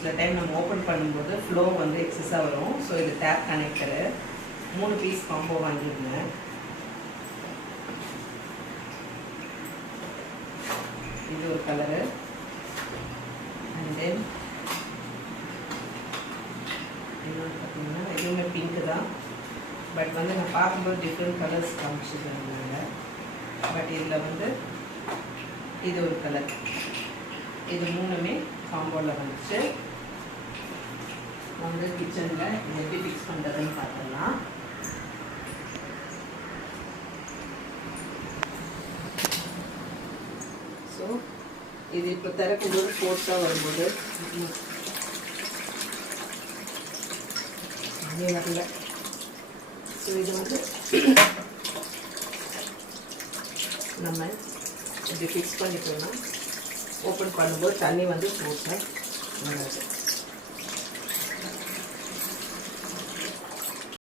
சில டைம் நம்ம ஓப்பன் பண்ணும்போது ஃப்ளோ வந்து எக்ஸஸாக வரும். ஸோ இது டேப் கனெக்டரு 3 பீஸ் காம்போ வாங்கியிருந்தேன். இது ஒரு கலரு. அண்ட் தென் இன்னொன்று பார்த்தீங்கன்னா எதுவுமே பிங்க்கு தான். பட் வந்து நான் பார்க்கும்போது டிஃப்ரெண்ட் கலர்ஸ் காமிச்சிருந்தாங்க. பட் இதில் வந்து இது ஒரு கலர். இது 3மே காம்போவில் வந்துச்சு. வந்து கிச்சனில் இது எப்படி ஃபிக்ஸ் பண்ணுறதுன்னு பார்த்துடலாம். ஸோ இது இப்போ திறக்கும்போது ஃபோர்ஸாக வரும்போது வரல. ஸோ இது வந்து நம்ம இப்படி ஃபிக்ஸ் பண்ணிட்டோம்னா ஓப்பன் பண்ணும்போது தண்ணி வந்து ஃபோர்ஸாக வராது.